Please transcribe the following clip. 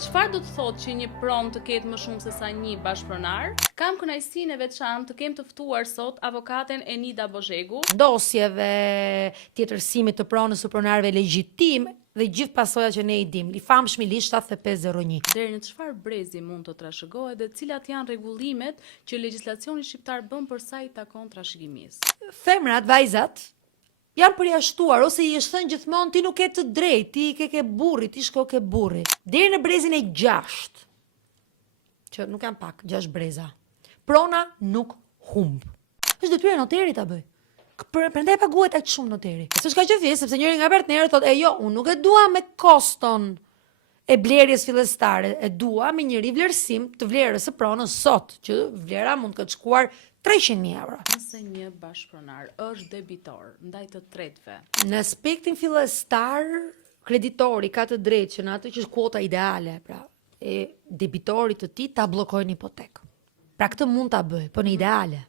Çfarë do të thotë që një pronë të ketë më shumë se sa një bashkëpronar? Kam kënaqësinë e veçantë të kem të ftuar sot avokaten Enida Bozhegu, Ndosjeve, tjetërsimit të pronës së pronarëve legjitim dhe gjithë pasojat që ne i dim. I famshmi ligj 7501. deri në çfarë brezi mund të trashëgohet dhe cilat janë rregullimet që legjislacioni shqiptar bën për sa i takon trashëgimisë. Femrat, vajzat, janë përjashtuar ose i është thënë gjithmonë ti nuk ke të drejtë, ti ke burri, ti shko ke burri. Deri në brezin e 6, që nuk janë pak, 6 breza. Prona nuk humb. Është detyra e noterit ta bëj. Prandaj paguhet aq shumë noteri. S'është kaq e thjeshtë, sepse njëri nga partnerët thotë, jo, unë nuk e dua me koston e blerjes fillestare, e dua me një rivlerësim të vlerës së pronës sot, që vlera mund të shkuar 300.000 euro. Nëse një bashkëpronar është debitor ndaj të tretëve, Në aspektin fillestar, kreditori ka të drejtë që në atë që është kuota ideale, pra, e debitorit të tij ta bllokojnë hipotekë. Pra këtë mund ta bëj, po në ideale.